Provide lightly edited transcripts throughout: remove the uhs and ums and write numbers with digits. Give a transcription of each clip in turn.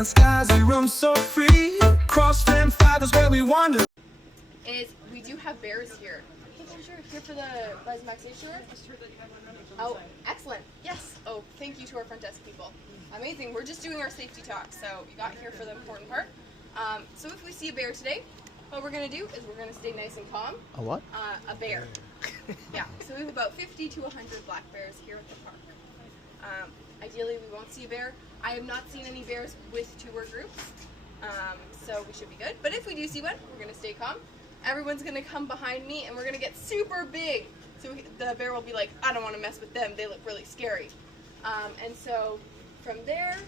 open skies, we roam so free. Cross them fathers where we wander. We do have bears here. I'm sure here for the Bison vaccination tour. Oh, excellent. Yes. Oh, thank you to our front desk people. Amazing. We're just doing our safety talk, so you got here for the important part. So if we see a bear today, what we're going to do is we're going to stay nice and calm. A what? A bear. Yeah. So we have about 50 to 100 black bears here at the park. Ideally, we won't see a bear. I have not seen any bears with tour groups, so we should be good. But if we do see one, we're going to stay calm. Everyone's going to come behind me, and we're going to get super big. So the bear will be like, I don't want to mess with them. They look really scary. And so from there,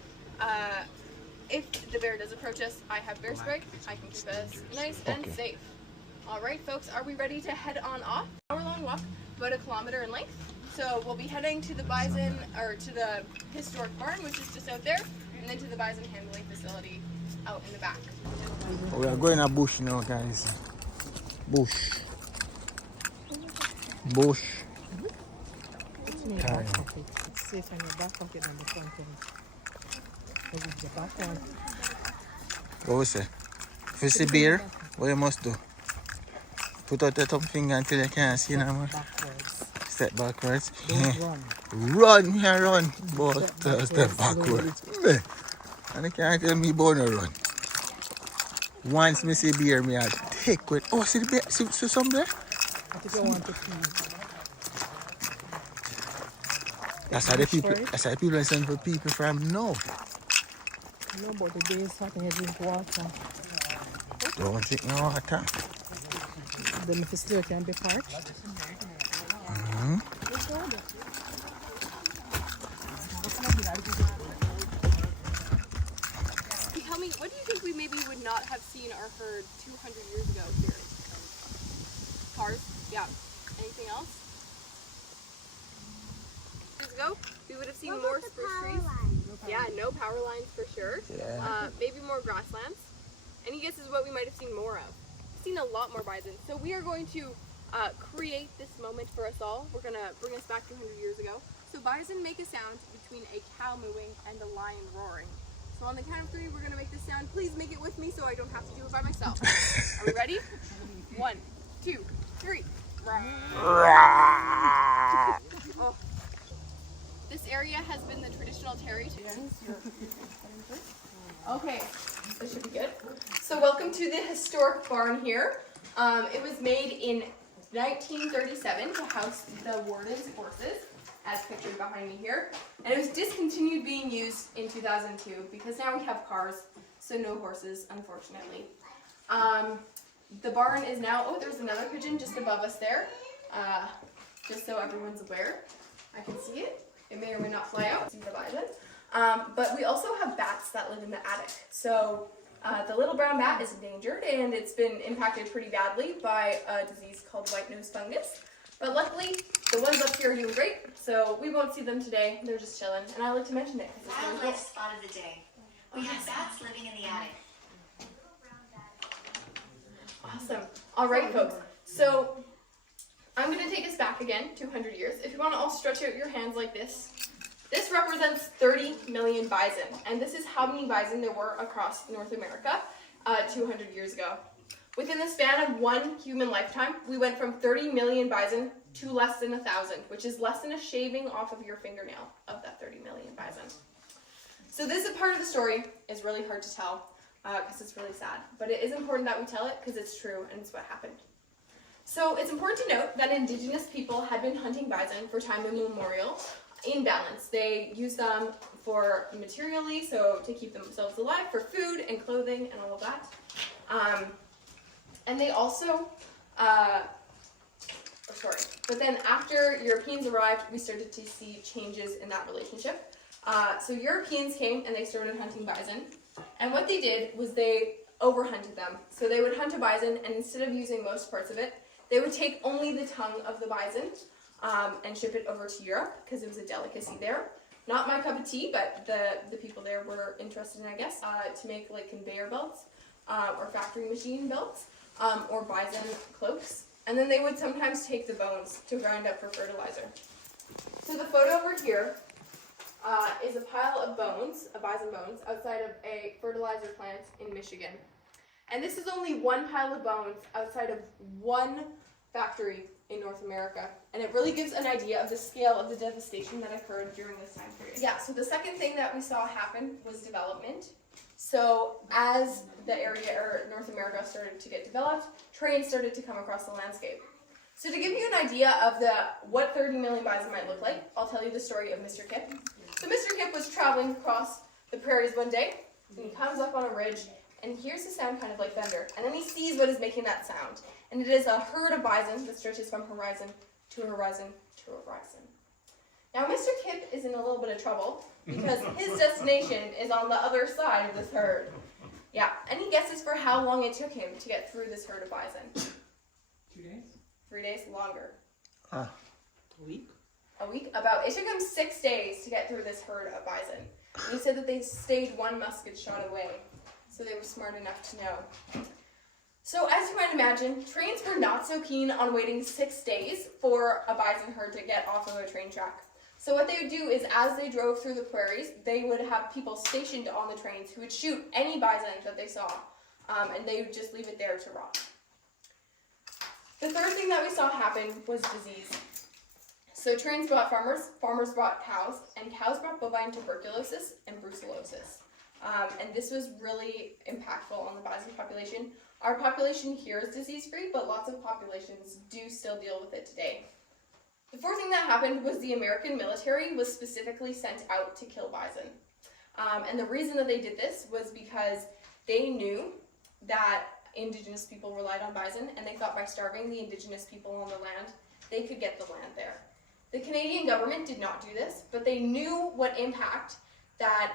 if the bear does approach us, I have bear spray. I can keep us nice and safe. All right, folks, are we ready to head on off? Hour-long walk, about 1 kilometer in length. So we'll be heading to the Bison, or to the historic barn, which is just out there, and then to the Bison handling facility out in the back. We are going to bush now, guys. Bush. Bush. Time. It's safe on your back pocket and the front end. With your back on. What we say? If you see bear, what you must do? Put out your thumb finger until you can't see no more. Backwards. Step backwards. Don't run. Run, me a run. But step backwards. And you can't tell me about no run. Once me see bear, me I take with. Oh, see the bear? See some bear? What if you want to pee? That's how the people. That's how the people are saying for people from now. You know about the day is hot and you drink water. Don't drink no water. Then if you still can be parched. Tell me, what do you think we maybe would not have seen or heard 200 years ago here? Cars? Yeah. Anything else? Years ago, we would have seen more spruce trees. Yeah, no power lines for sure. Yeah. Maybe more grasslands. Any guesses what we might have seen more of? We've seen a lot more bison. So we are going to create this moment for us all. We're going to bring us back 200 years ago. So bison make a sound between a cow mooing and a lion roaring. So on the count of 3, we're going to make this sound. Please make it with me so I don't have to do it by myself. Are we ready? 1, 2, 3. Oh. This area has been the traditional territory. Okay, this should be good. So welcome to the historic barn here. It was made in 1937 to house the warden's horses, as pictured behind me here. And it was discontinued being used in 2002 because now we have cars, so no horses, unfortunately. The barn is now, oh, there's another pigeon just above us there, just so everyone's aware. I can see it. It may or may not fly out, see the bison. But we also have bats that live in the attic. So the little brown bat is endangered and it's been impacted pretty badly by a disease called white nose fungus. But luckily, the ones up here are doing great, so we won't see them today. They're just chilling, and I like to mention it because it's really cool. Wildlife spot of the day. We have bats living in the attic. Awesome. All right, folks. So I'm going to take us back again 200 years. If you want to all stretch out your hands like this, this represents 30 million bison, and this is how many bison there were across North America 200 years ago. Within the span of one human lifetime, we went from 30 million bison to less than 1,000, which is less than a shaving off of your fingernail of that 30 million bison. So this is part of the story. It's really hard to tell because it's really sad, but it is important that we tell it because it's true and it's what happened. So it's important to note that Indigenous people had been hunting bison for time immemorial in balance. They used them for materially, so to keep themselves alive, for food and clothing and all of that. And they also, but then after Europeans arrived, we started to see changes in that relationship. So Europeans came and they started hunting bison. And what they did was they overhunted them. So they would hunt a bison, and instead of using most parts of it, they would take only the tongue of the bison and ship it over to Europe because it was a delicacy there. Not my cup of tea, but the people there were interested in, I guess, to make like conveyor belts or factory machine belts or bison cloaks. And then they would sometimes take the bones to grind up for fertilizer. So the photo over here is is a pile of bones, bison bones, outside of a fertilizer plant in Michigan. And this is only one pile of bones outside of one factory in North America. And it really gives an idea of the scale of the devastation that occurred during this time period. Yeah, so the second thing that we saw happen was development. So as the area, or North America, started to get developed, trains started to come across the landscape. So to give you an idea of what 30 million bison might look like, I'll tell you the story of Mr. Kip. So Mr. Kip was traveling across the prairies one day, and he comes up on a ridge, and he hears a sound kind of like thunder, and then he sees what is making that sound. And it is a herd of bison that stretches from horizon to horizon to horizon. Now Mr. Kip is in a little bit of trouble, because his destination is on the other side of this herd. Yeah, any guesses for how long it took him to get through this herd of bison? 2 days? 3 days longer. A week? A week? It took him 6 days to get through this herd of bison. And he said that they stayed one musket shot away, so they were smart enough to know. So as you might imagine, trains were not so keen on waiting 6 days for a bison herd to get off of a train track. So what they would do is, as they drove through the prairies, they would have people stationed on the trains who would shoot any bison that they saw, and they would just leave it there to rot. The third thing that we saw happen was disease. So trains brought farmers, farmers brought cows, and cows brought bovine tuberculosis and brucellosis. And this was really impactful on the bison population. Our population here is disease-free, but lots of populations do still deal with it today. The fourth thing that happened was the American military was specifically sent out to kill bison. And the reason that they did this was because they knew that Indigenous people relied on bison, and they thought by starving the Indigenous people on the land, they could get the land there. The Canadian government did not do this, but they knew what impact that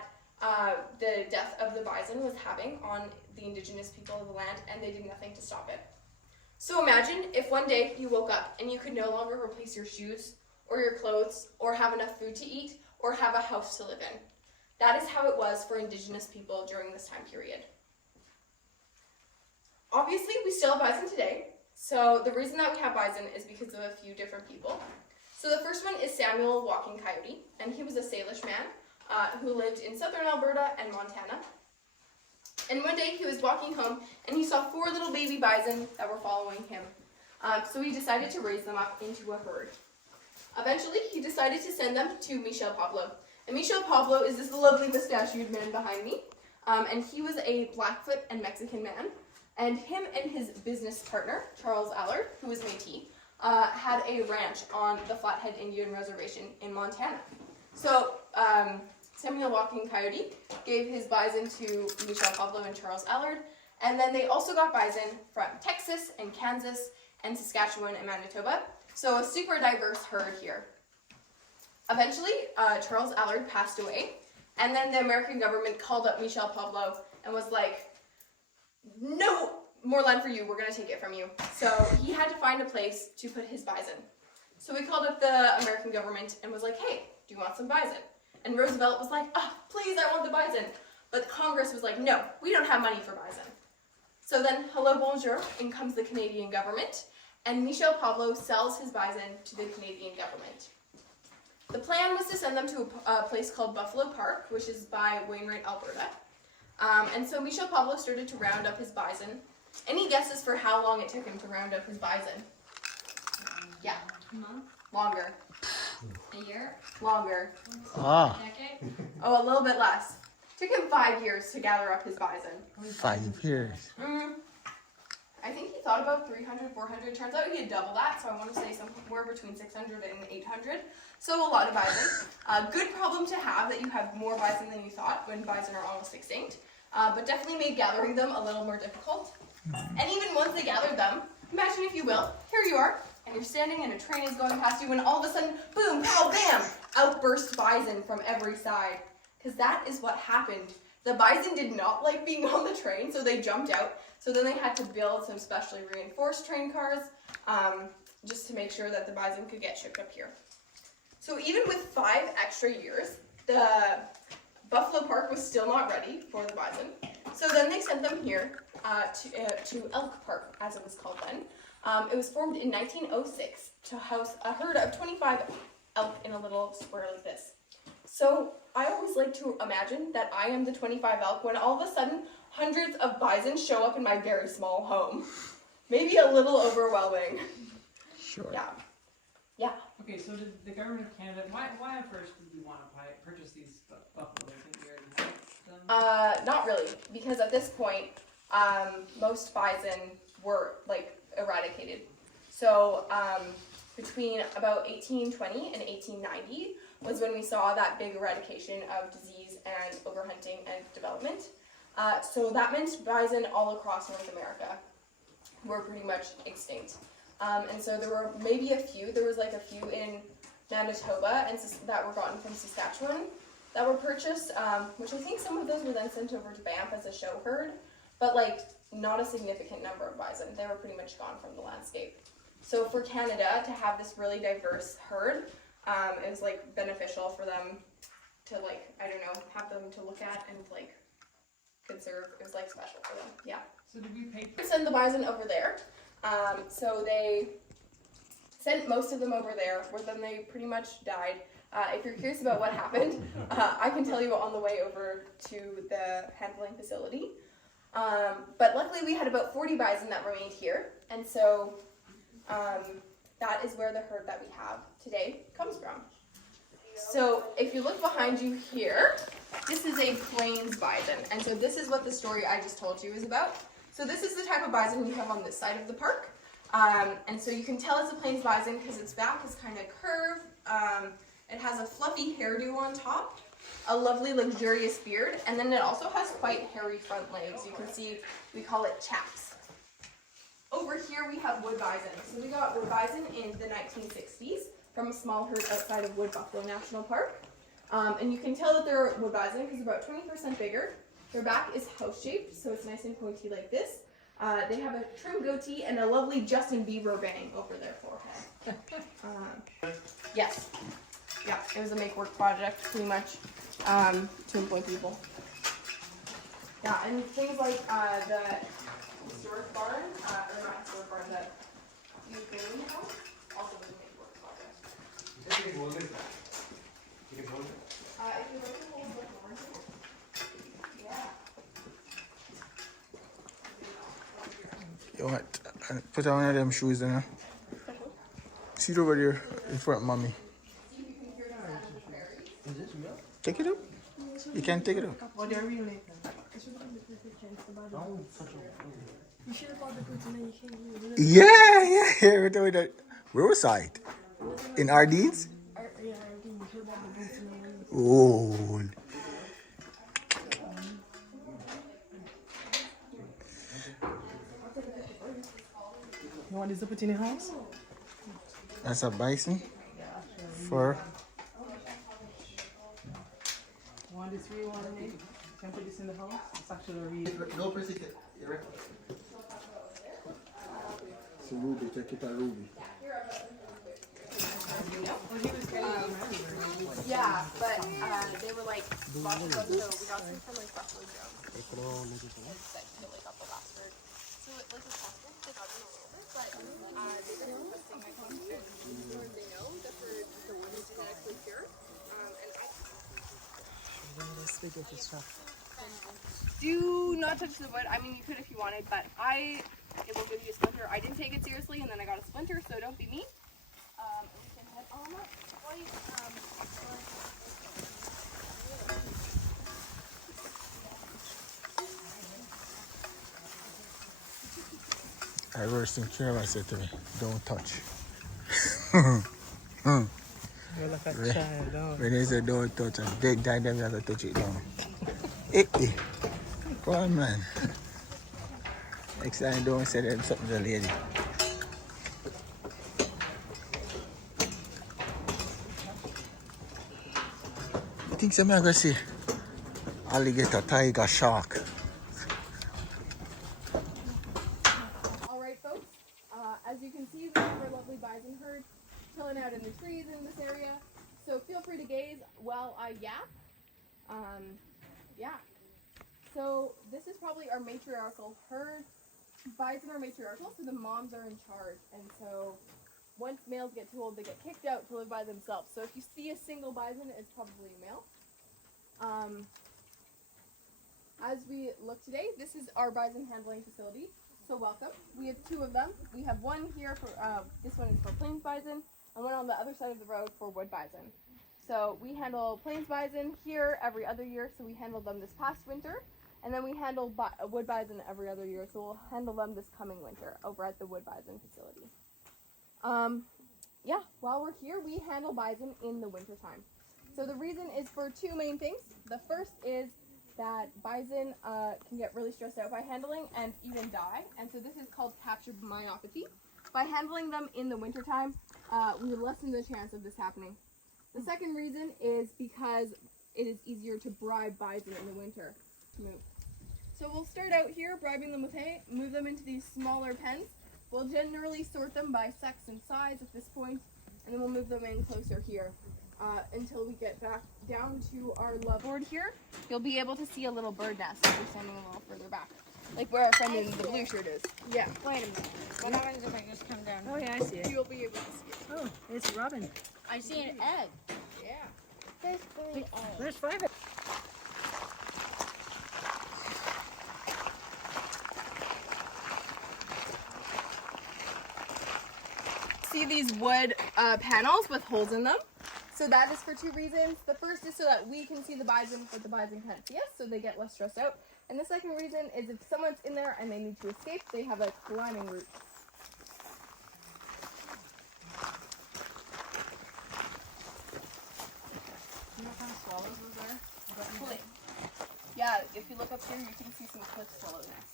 the death of the bison was having on the Indigenous people of the land, and they did nothing to stop it. So imagine if one day you woke up and you could no longer replace your shoes or your clothes or have enough food to eat or have a house to live in. That is how it was for Indigenous people during this time period. Obviously, we still have bison today. So the reason that we have bison is because of a few different people. So the first one is Samuel Walking Coyote, and he was a Salish man who lived in southern Alberta and Montana. And one day he was walking home and he saw 4 little baby bison that were following him. So he decided to raise them up into a herd. Eventually, he decided to send them to Michel Pablo. And Michel Pablo is this lovely mustachioed man behind me. And he was a Blackfoot and Mexican man. And him and his business partner, Charles Allard, who was Métis, had a ranch on the Flathead Indian Reservation in Montana. So Samuel Walking Coyote gave his bison to Michel Pablo and Charles Allard, and then they also got bison from Texas and Kansas and Saskatchewan and Manitoba. So a super diverse herd here. Eventually, Charles Allard passed away, and then the American government called up Michel Pablo and was like, "No more land for you, we're going to take it from you." So he had to find a place to put his bison. So he called up the American government and was like, "Hey, do you want some bison?" And Roosevelt was like, "Oh, please, I want the bison." But Congress was like, "No, we don't have money for bison." So then, hello, bonjour, in comes the Canadian government, and Michel Pablo sells his bison to the Canadian government. The plan was to send them to a place called Buffalo Park, which is by Wainwright, Alberta. And so Michel Pablo started to round up his bison. Any guesses for how long it took him to round up his bison? Yeah. A month? Longer. A year? Longer. A decade? Oh, a little bit less. Took him 5 years to gather up his bison. 5 years. I think he thought about 300, 400. Turns out he had double that, so I want to say somewhere between 600 and 800. So a lot of bison. Good problem to have that you have more bison than you thought when bison are almost extinct. But definitely made gathering them a little more difficult. And even once they gathered them, imagine if you will, here you are, and you're standing and a train is going past you, and all of a sudden, boom, pow, bam, outburst bison from every side. Because that is what happened. The bison did not like being on the train, so they jumped out. So then they had to build some specially reinforced train cars just to make sure that the bison could get shipped up here. So even with 5 extra years, the Buffalo Park was still not ready for the bison. So then they sent them here to Elk Park, as it was called then. It was formed in 1906 to house a herd of 25 elk in a little square like this. So I always like to imagine that I am the 25 elk when all of a sudden hundreds of bison show up in my very small home. Maybe a little overwhelming. Sure. Yeah. Yeah. Okay, so did the government of Canada, why at first did you want to purchase these buffalo? I think you already had them. Not really, because at this point, most bison were like eradicated. So between about 1820 and 1890 was when we saw that big eradication of disease and overhunting and development. So that meant bison all across North America were pretty much extinct. And so there were maybe a few. There was like a few in Manitoba and that were gotten from Saskatchewan that were purchased, which I think some of those were then sent over to Banff as a show herd, but like not a significant number of bison. They were pretty much gone from the landscape. So for Canada to have this really diverse herd, it was like beneficial for them to like, I don't know, have them to look at and like conserve. It was like special for them. Yeah. So did we pay? Send the bison over there. So they sent most of them over there, where then they pretty much died. If you're curious about what happened, I can tell you on the way over to the handling facility. But luckily we had about 40 bison that remained here, and so that is where the herd that we have today comes from. So if you look behind you here, this is a plains bison, and so this is what the story I just told you is about. So this is the type of bison we have on this side of the park, and so you can tell it's a plains bison because its back is kind of curved. It has a fluffy hairdo on top, a lovely luxurious beard, and then it also has quite hairy front legs. You can see we call it chaps. Over here we have wood bison. So we got wood bison in the 1960s from a small herd outside of Wood Buffalo National Park. And you can tell that they're wood bison because they're about 20% bigger. Their back is house-shaped, so it's nice and pointy like this. They have a trim goatee and a lovely Justin Bieber bang over their forehead. Yes. Yeah, it was a make-work project, pretty much, to employ people. Yeah, and things like the historic barn, or not historic barn, the Ukrainian house, also was a make-work project. If you look at the whole book over here, yeah. You want put on one of them shoes then? See it over there in front of mommy. Take it up. You can take it up. Oh, they're real late. Yeah. With that. Where was I? In Ardeen's? Oh. You want this to put in the house? That's a bison. Fur. You want this real one, eh? Can put this in the house? It's actually real. No, Percy. So Ruby, take it a Ruby. Yeah, but they were like buffalo, so we got some from like Buffalo Joe. That killed like up the last word. So it like was possible they got in a little bit, but they've been requesting I think as far as they know that the wood is genetically pure. Do not touch the wood. I mean, you could if you wanted, but it will give you a splinter. I didn't take it seriously, and then I got a splinter, so don't be mean. We can head on up. I worst thing Kira said to me, don't touch. You're like a child, don't When they say don't touch, I beg them you have to touch it down. Come on, man. Next time don't say them something to the lady. I think some are going to see alligator, tiger, shark. Alright folks, as you can see we have our lovely bison herd chilling out in the trees in this area, so feel free to gaze while I yap. Yeah, so this is probably our matriarchal herd. Bison are matriarchal, so the moms are in charge, and so once males get too old, they get kicked out to live by themselves. So if you see a single bison, it's probably a male. As we look today, this is our bison handling facility. So welcome. We have two of them. We have one here for, this one is for plains bison, and one on the other side of the road for wood bison. So we handle plains bison here every other year, so we handled them this past winter. And then we handle wood bison every other year, so we'll handle them this coming winter over at the wood bison facility. Yeah, while we're here, we handle bison in the wintertime. So the reason is for two main things. The first is that bison can get really stressed out by handling and even die, and so this is called captured myopathy. By handling them in the wintertime, we lessen the chance of this happening. The second reason is because it is easier to bribe bison in the winter to move. So we'll start out here bribing them with hay, move them into these smaller pens. We'll generally sort them by sex and size at this point, and then we'll move them in closer here until we get back down to our love board here. You'll be able to see a little bird nest if you're standing a little further back, like where our friend in the blue shirt is. Yeah. Wait a minute. What happens if I just come down? Oh, yeah, I see it. You'll be able to see it. Oh, it's Robin. I see an egg. Yeah. There's 3 eggs. There's 5 eggs. See these wood panels with holes in them? So that is for two reasons. The first is so that we can see the bison, but the bison can't see us, so they get less stressed out. And the second reason is if someone's in there and they need to escape, they have a climbing route. You know what kind of swallows those are? Cliff. Yeah, if you look up here, you can see some cliff swallow nests.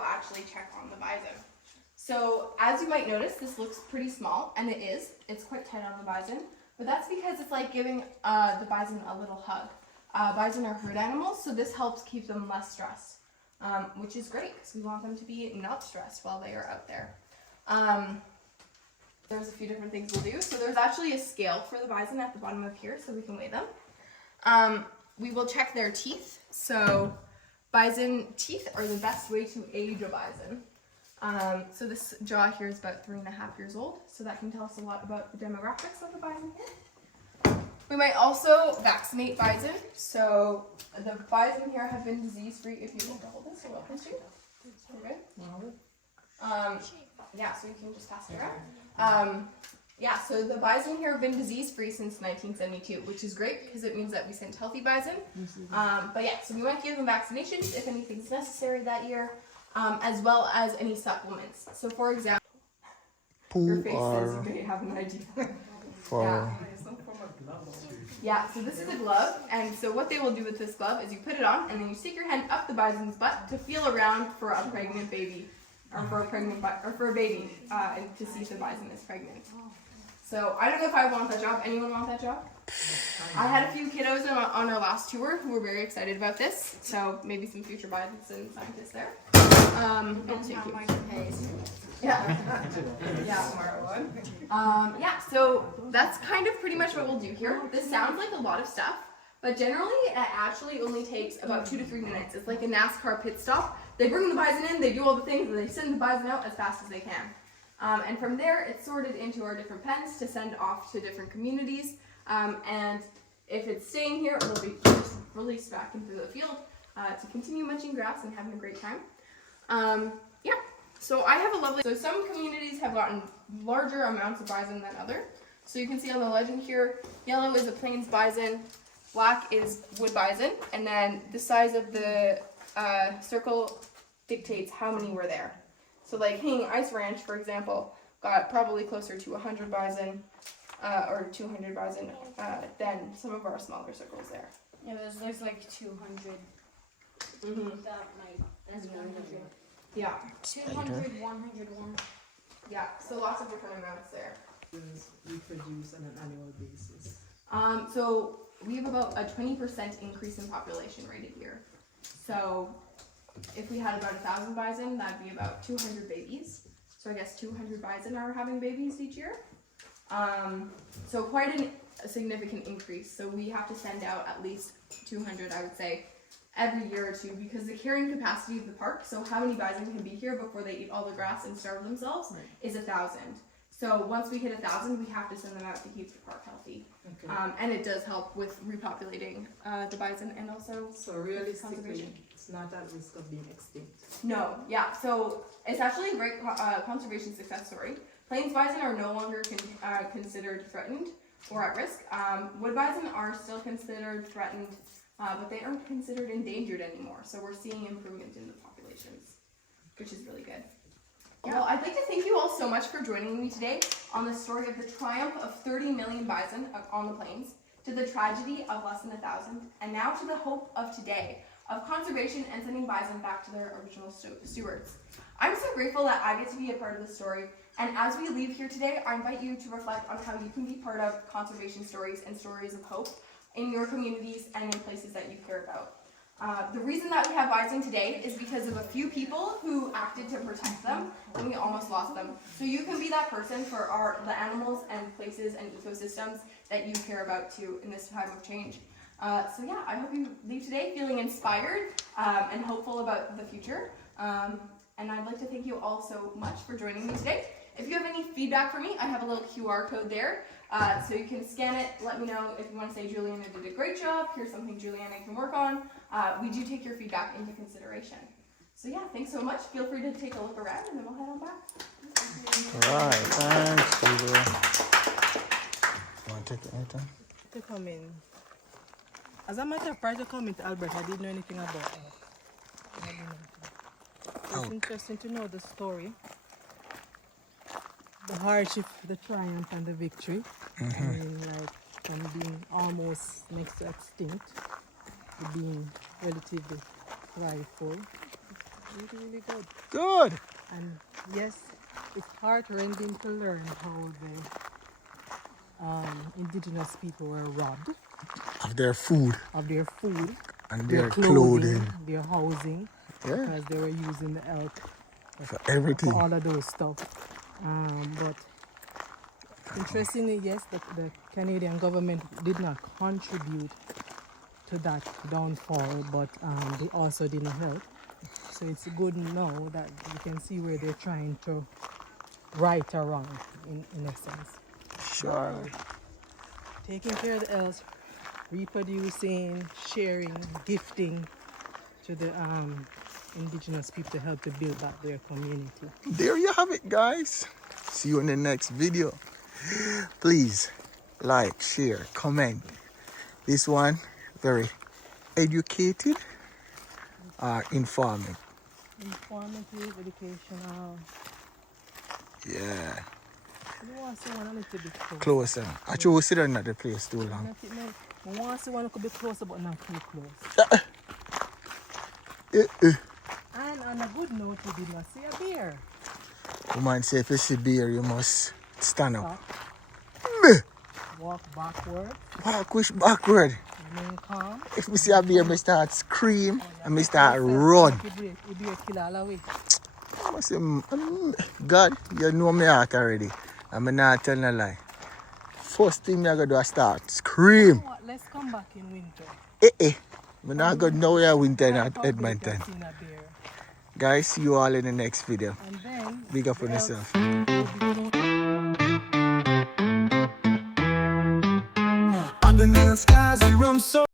Actually check on the bison. So as you might notice, this looks pretty small, and it is. It's quite tight on the bison, but that's because it's like giving the bison a little hug. Bison are herd animals, so this helps keep them less stressed, which is great because we want them to be not stressed while they are out there. There's a few different things we'll do. So there's actually a scale for the bison at the bottom of here, so we can weigh them. We will check their teeth. So bison teeth are the best way to age a bison. So this jaw here is about 3.5 years old, so that can tell us a lot about the demographics of the bison. We might also vaccinate bison. So the bison here have been disease-free. If you want to hold this, you're welcome to. Okay. Yeah, so you can just pass it around. Yeah, so the bison here have been disease-free since 1972, which is great because it means that we sent healthy bison. But yeah, so we might give them vaccinations if anything's necessary that year, as well as any supplements. So for example, your face says you may have an idea. Yeah, so this is a glove, and so what they will do with this glove is you put it on, and then you stick your hand up the bison's butt to feel around for a pregnant baby, or for a baby, and to see if the bison is pregnant. So I don't know if I want that job. Anyone want that job? I had a few kiddos on our last tour who were very excited about this. So maybe some future bison scientists there. Yeah. Yeah, tomorrow would. Yeah, so that's kind of pretty much what we'll do here. This sounds like a lot of stuff, but generally it actually only takes about 2 to 3 minutes. It's like a NASCAR pit stop. They bring the bison in, they do all the things, and they send the bison out as fast as they can. And from there, it's sorted into our different pens to send off to different communities. And if it's staying here, it'll be just released back into the field to continue munching grass and having a great time. Yeah, so I have a lovely, so some communities have gotten larger amounts of bison than others. So you can see on the legend here, yellow is a plains bison, black is wood bison, and then the size of the circle dictates how many were there. So like Hanging Ice Ranch, for example, got probably closer to 100 bison, or 200 bison, than some of our smaller circles there. Yeah, there's like 200. That's 100. Yeah. 200, 101. Yeah, so lots of different amounts there. Reproduce on an annual basis. So we have about a 20% increase in population rate a year. So if we had about 1,000 bison, that'd be about 200 babies. So I guess 200 bison are having babies each year. So quite an a significant increase. So we have to send out at least 200, I would say, every year or two, because the carrying capacity of the park, so how many bison can be here before they eat all the grass and starve themselves, is 1,000. So once we hit 1,000, we have to send them out to keep the park healthy. Okay. And it does help with repopulating the bison and also So realistically, conservation. it's not at risk of being extinct. No, yeah. So it's actually a great conservation success story. Plains bison are no longer considered threatened or at risk. Wood bison are still considered threatened, but they aren't considered endangered anymore. So we're seeing improvement in the populations, which is really good. Well, I'd like to thank you all so much for joining me today on the story of the triumph of 30 million bison on the plains, to the tragedy of less than 1,000, and now to the hope of today of conservation and sending bison back to their original stewards. I'm so grateful that I get to be a part of this story, and as we leave here today, I invite you to reflect on how you can be part of conservation stories and stories of hope in your communities and in places that you care about. The reason that we have bison today is because of a few people who acted to protect them, and we almost lost them. So you can be that person for the animals and places and ecosystems that you care about too in this time of change. So yeah, I hope you leave today feeling inspired and hopeful about the future. And I'd like to thank you all so much for joining me today. If you have any feedback for me, I have a little QR code there. So you can scan it, let me know if you want to say Juliana did a great job, here's something Juliana can work on. We do take your feedback into consideration. So yeah, thanks so much. Feel free to take a look around and then we'll head on back. Alright, thanks, Julia. You want to take it anytime? To come in. As a matter of fact, to come into Alberta, I didn't know anything about it. I didn't know. It's Elk. interesting to know the story, the hardship, the triumph, and the victory. I mean, like from being almost next to extinct to being relatively thriveful. It's really, really good. Good. And yes, it's heart-rending to learn how the Indigenous people were robbed Of their food of their food, and their clothing. their housing, Yeah, because they were using the elk for everything. for all of those stuff. But interestingly, yes, the Canadian government did not contribute to that downfall, but they also didn't help. So it's good now that you can see where they're trying to right or wrong, in essence. Sure. Taking care of the elves, reproducing, sharing, gifting to the Indigenous people to help to build back their community. There you have it, guys. See you in the next video. Please like, share, comment. This one very educated or informing. Informative, educational. Yeah, You want to see one a little bit closer. closer. Actually, we sit down at the place too long. I want to see one a bit closer, but not too close. And on a good note, we did not see a bear. Woman say if you see bear, you must stand up. Stop. Walk backward. Walk wish backward. Remain calm. If me see a bear, me start scream and me start run. You do a kill all the way. I must say, God, you know me heart already. I'm not telling a lie. First thing me I gotta do is start scream. You know what? Let's come back in winter. I'm not gonna know where winter in How big Edmonton. has seen a bear. Guys, see you all in the next video. And then Big up on the elk yourself. Underneath the skies, we roam so